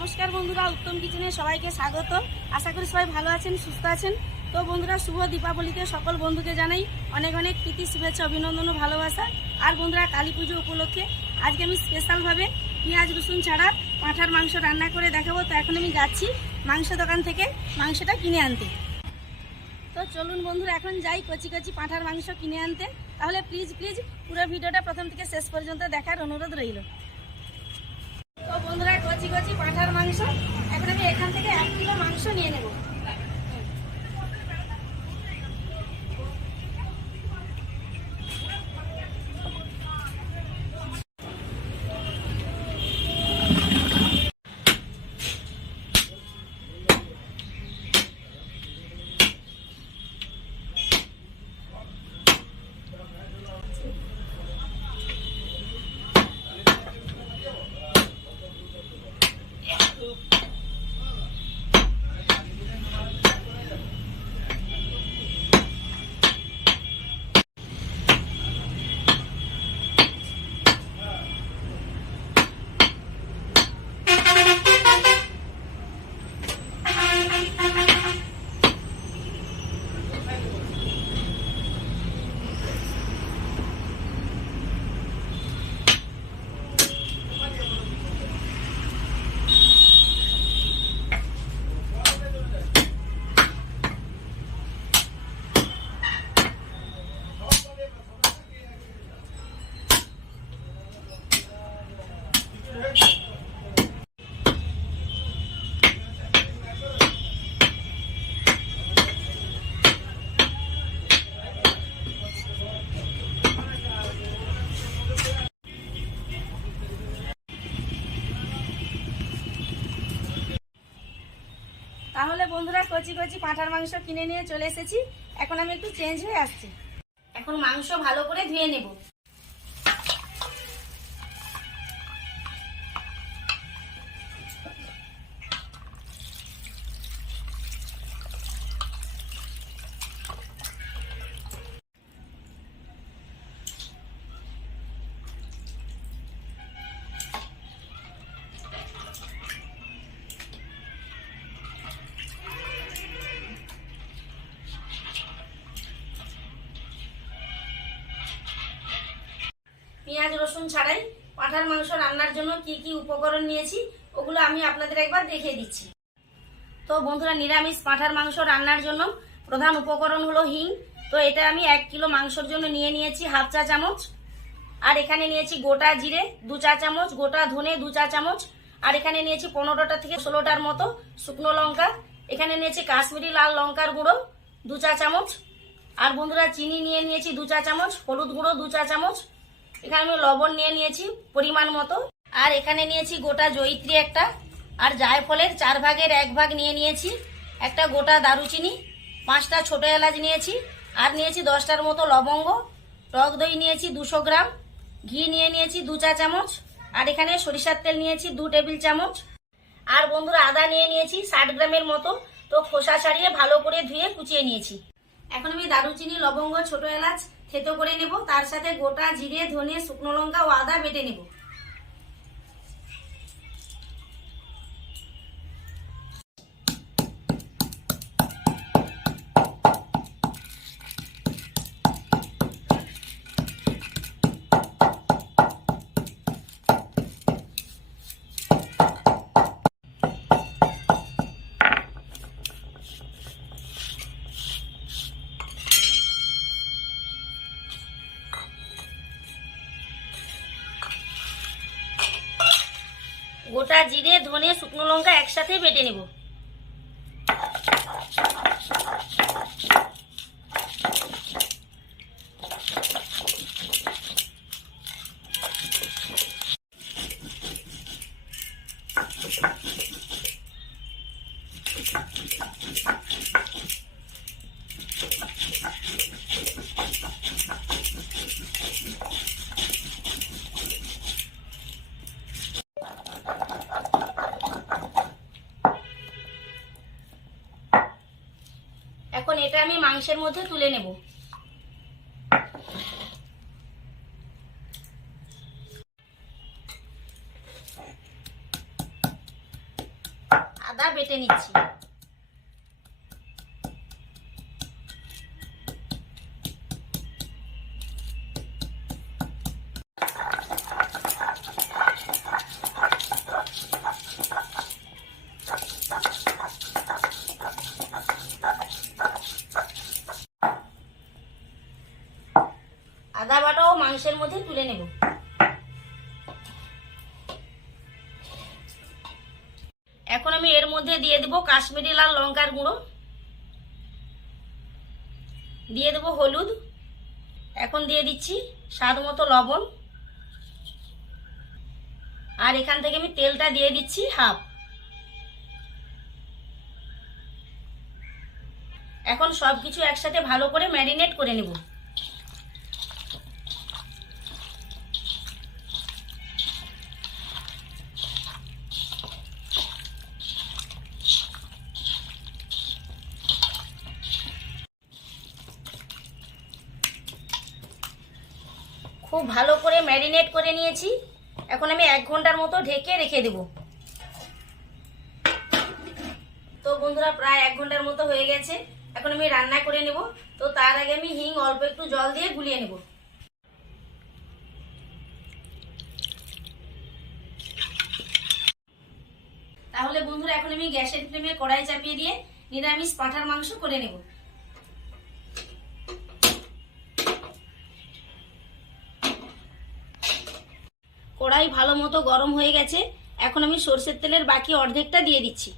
নমস্কার বন্ধুরা, উত্তম কিচেনে সবাইকে স্বাগত। আশা করি সবাই ভালো আছেন, সুস্থ আছেন। তো বন্ধুরা, শুভ দীপাবলিতে সকল বন্ধুকে জানাই অনেক অনেক প্রীতি, শুভেচ্ছা, অভিনন্দন ও ভালোবাসা। আর বন্ধুরা, কালী পুজো উপলক্ষে আজকে আমি স্পেশালভাবে পেঁয়াজ রসুন ছাড়া পাঁঠার মাংস রান্না করে দেখাবো। তো এখন আমি যাচ্ছি মাংস দোকান থেকে মাংসটা কিনে আনতে। তো চলুন বন্ধুরা, এখন যাই কচি কচি পাঁঠার মাংস কিনে আনতে। তাহলে প্লিজ পুরো ভিডিওটা প্রথম থেকে শেষ পর্যন্ত দেখার অনুরোধ রইল। তো বন্ধুরা, কচি কচি পাঁঠার মাংস এখন আমি এখান থেকে 1 কিলো মাংস নিয়ে নেব। তাহলে বন্ধুরা, কচি কচি পাঁঠার মাংস কিনে নিয়ে চলে এসেছি। এখন আমি একটু চেঞ্জ হয়ে আসছি। এখন মাংস ভালো করে ধুয়ে নেব। পেঁয়াজ রসুন ছাড়াই পাঁঠার মাংস রান্নার জন্য কি কি উপকরণ নিয়েছি ওগুলো আমি আপনাদের একবার দেখিয়ে দিচ্ছি। তো বন্ধুরা, নিরামিষ পাঁঠার মাংস রান্নার জন্য প্রধান উপকরণ হলো হিং। তো এটা আমি 1 কিলো মাংসের জন্য নিয়ে নিয়েছি হাফ চা চামচ। আর এখানে নিয়েছি গোটা জিরে 2 চা চামচ, গোটা ধনে 2 চা চামচ। আর এখানে নিয়েছি 15টা থেকে 16টার মতো শুকনো লঙ্কা। এখানে নিয়েছি কাশ্মীরি লাল লঙ্কার গুঁড়ো 2 চা চামচ। আর বন্ধুরা, চিনি নিয়ে নিয়েছি 2 চা চামচ, হলুদ গুঁড়ো 2 চা চামচ। এখানে আমি লবণ নিয়ে নিয়েছি পরিমাণ মতো। আর এখানে নিয়েছি গোটা জয়িত্রী একটা, আর জায়ফলের 4 ভাগের 1 ভাগ নিয়ে নিয়েছি। একটা গোটা দারুচিনি, 5টা ছোট এলাচ নিয়েছি। আর নিয়েছি 10টার মতো লবঙ্গ। টক দই নিয়েছি 200 গ্রাম। ঘি নিয়ে নিয়েছি 2 চা চামচ। আর এখানে সরিষার তেল নিয়েছি 2 টেবিল চামচ। আর বন্ধুরা, আদা নিয়ে নিয়েছি 60 গ্রামের মতো। তো খোসা ছাড়িয়ে ভালো করে ধুয়ে কুচিয়ে নিয়েছি। এখন আমি দারুচিনি, লবঙ্গ, ছোট এলাচ থেতো করে নেব। তার সাথে গোটা জিরে, ধনে, শুকনো লঙ্কা ও আদা বেটে নেব। গোটা জিরে, ধনে, শুকনো লঙ্কা একসাথে বেটে নেব। এখন এটা আমি মাংসের মধ্যে তুলে নেব। বেটে নিচ্ছি। আদা বাটাও মাংসের মধ্যে তুলে নেব। এখন আমি এর মধ্যে দিয়ে দেব কাশ্মীরি লাল লঙ্কার গুঁড়ো, দিয়ে দেব হলুদ, এখন দিয়ে দিচ্ছি স্বাদ মতো লবণ, আর এখান থেকে আমি তেলটা দিয়ে দিচ্ছি হাফ। এখন সবকিছু একসাথে ভালো করে ম্যারিনেট করে নেব। খুব ভালো করে ম্যারিনেট করে নিয়েছি। এখন আমি 1 ঘন্টার মতো ঢেকে রেখে দেব। তো বন্ধুরা প্রায় 1 ঘন্টার মতো হয়ে গেছে। এখন আমি রান্না করে নেব। তো তার আগে আমি হিং অল্প একটু জল দিয়ে গুলিয়ে নেব। তাহলে বন্ধুরা এখন আমি গ্যাসের ফ্লেমে কড়াই চাপিয়ে দিয়ে নিরামিষ পাঁঠার মাংস করে নেব। কড়াই ভালো মতো গরম হয়ে গেছে। এখন আমি সরষের তেলের বাকি অর্ধেকটা দিয়ে দিচ্ছি।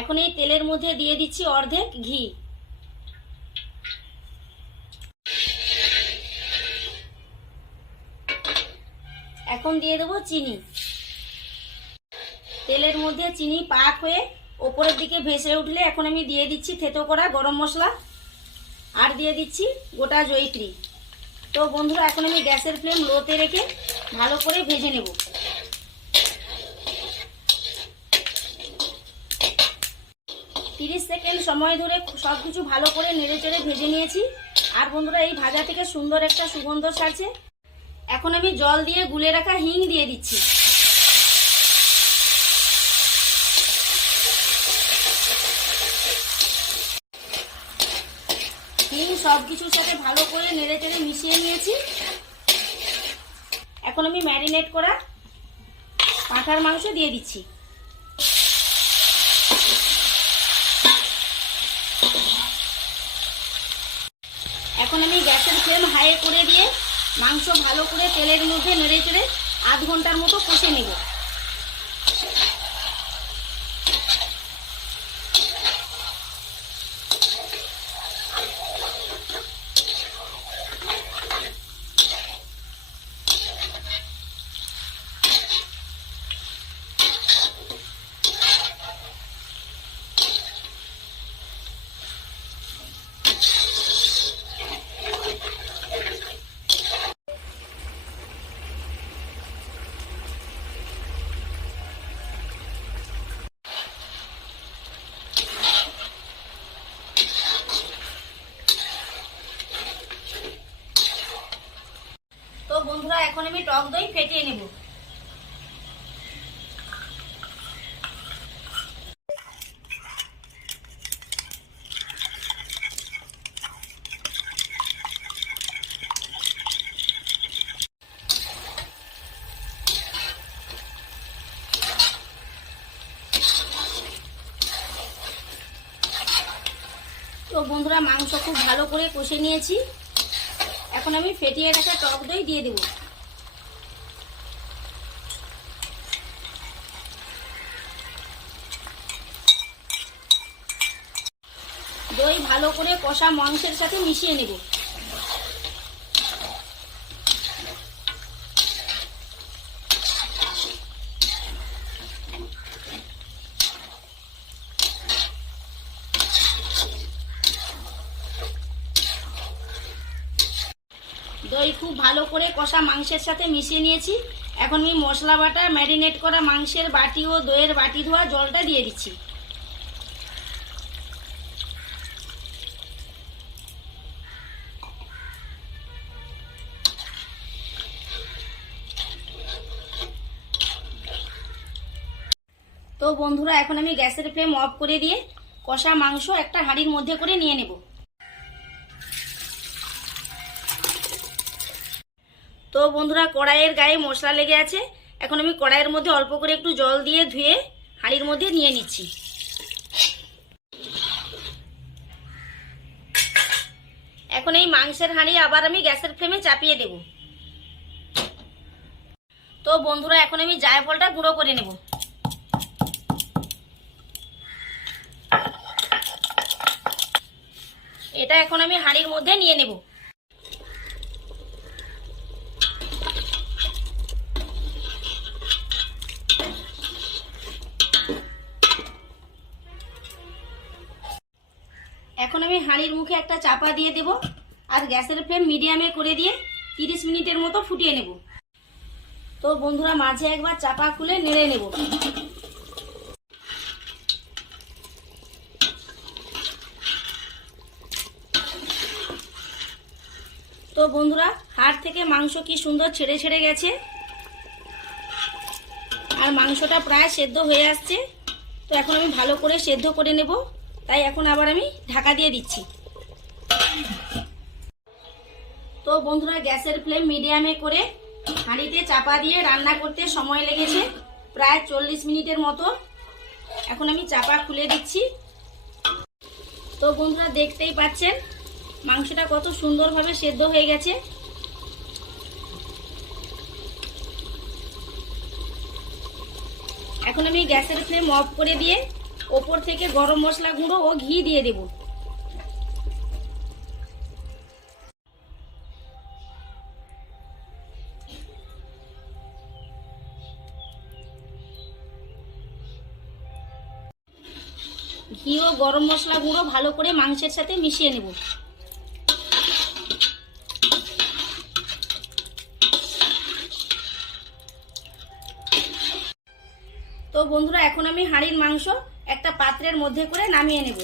এখন এই তেলের মধ্যে দিয়ে দিচ্ছি অর্ধেক ঘি। এখন দিয়ে দেবো চিনি। তেলের মধ্যে চিনি পাক হয়ে ওপরের দিকে ভেসে উঠলে এখন আমি দিয়ে দিচ্ছি থেতো করা গরম মশলা, আর দিয়ে দিচ্ছি গোটা জয়িত্রী। তো বন্ধুরা এখন আমি গ্যাসের ফ্লেম লোতে রেখে ভালো করে ভেজে নেব। তিরিশ সেকেন্ড সময় ধরে সবকিছু ভালো করে নেড়ে চেড়ে ভেজে নিয়েছি। আর বন্ধুরা এই ভাজা থেকে সুন্দর একটা সুগন্ধ ছাড়ছে। এখন আমি জল দিয়ে গুলে রাখা হিং দিয়ে দিচ্ছি। হিং সবকিছুর সাথে ভালো করে নেড়ে চেড়ে মিশিয়ে নিয়েছি। এখন আমি ম্যারিনেট করা পাঁঠার মাংস দিয়ে দিচ্ছি। এখন আমি গ্যাসের ফ্লেম হাই করে দিয়ে মাংস ভালো করে তেলের মধ্যে নেড়ে চেড়ে আধ ঘন্টার মতো কষে নেব। তো বন্ধুরা এখন আমি টক দই ফেটিয়ে নেব। তো বন্ধুরা মাংস খুব ভালো করে কষে নিয়েছি। এখন আমি ফেটিয়ে রাখা টক দই দিয়ে দেব। দই ভালো করে কষা মাংসের সাথে মিশিয়ে নেব। দই খুব ভালো করে কষা মাংসের সাথে মিশিয়ে নিয়েছি। এখন আমি মশলা বাটা ম্যারিনেট করা মাংসের বাটি ও দইয়ের বাটি ধোয়া জলটা দিয়ে দিচ্ছি। তো বন্ধুরা এখন আমি গ্যাসের ফ্লেম অফ করে দিয়ে কষা মাংস একটা হাঁড়ির মধ্যে করে নিয়ে নেব। তো বন্ধুরা কড়াইয়ের গায়ে মশলা লেগে আছে, এখন আমি কড়াইয়ের মধ্যে অল্প করে একটু জল দিয়ে ধুয়ে হাঁড়ির মধ্যে নিয়ে নিচ্ছি। এখন এই মাংসের হাঁড়ি আবার আমি গ্যাসের ফ্লেমে চাপিয়ে দেব। তো বন্ধুরা এখন আমি জায়ফলটা গুঁড়ো করে নেব। এটা এখন আমি হাঁড়ির মধ্যে নিয়ে নেব। এখন আমি হাঁড়ির মুখে একটা চাপা দিয়ে দেব আর গ্যাসের ফ্লেম মিডিয়ামে করে দিয়ে 30 মিনিটের মতো ফুটিয়ে নেব। তো বন্ধুরা মাঝে একবার চাপা খুলে নেড়ে নেব। তো বন্ধুরা হাড় থেকে মাংস কি সুন্দর ছেড়ে ছেড়ে গেছে আর মাংসটা প্রায় সেদ্ধ হয়ে আসছে। তো এখন আমি ভালো করে সেদ্ধ করে নেব, তাই এখন আবার আমি ঢাকা দিয়ে দিচ্ছি। তো বন্ধুরা গ্যাসের ফ্লেম মিডিয়ামে করে হাঁড়িতে চাপা দিয়ে রান্না করতে সময় লেগেছে প্রায় 40 মিনিটের মতো। এখন আমি চাপা খুলে দিচ্ছি। তো বন্ধুরা দেখতেই পাচ্ছেন মাংসটা কত সুন্দরভাবে সেদ্ধ হয়ে গেছে। এখন আমি গ্যাসের ফ্লেম অফ করে দিয়ে ওপর থেকে গরম মশলা গুঁড়ো ও ঘি দিয়ে দেব। ঘি ও গরম মশলা গুঁড়ো ভালো করে মাংসের সাথে মিশিয়ে নেব। তো বন্ধুরা এখন আমি হাঁড়ির মাংস একটা পাত্রের মধ্যে করে নামিয়ে নেব।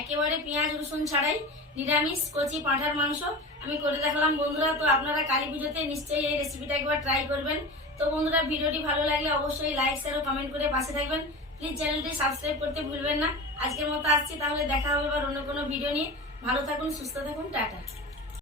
একেবারে পেঁয়াজ রসুন ছাড়াই নিরামিষ কচি পাঁঠার মাংস আমি করে দেখালাম বন্ধুরা। তো আপনারা কালী পুজোতে নিশ্চয়ই এই রেসিপিটা একবার ট্রাই করবেন। তো বন্ধুরা ভিডিওটি ভালো লাগলে অবশ্যই লাইক শেয়ার ও কমেন্ট করে পাশে থাকবেন। প্লিজ চ্যানেলটি সাবস্ক্রাইব করতে ভুলবেন না। আজকের মতো আসছি, তাহলে দেখা হবে আবার অন্য কোনো ভিডিও নিয়ে। ভালো থাকুন, সুস্থ থাকুন, টাটা।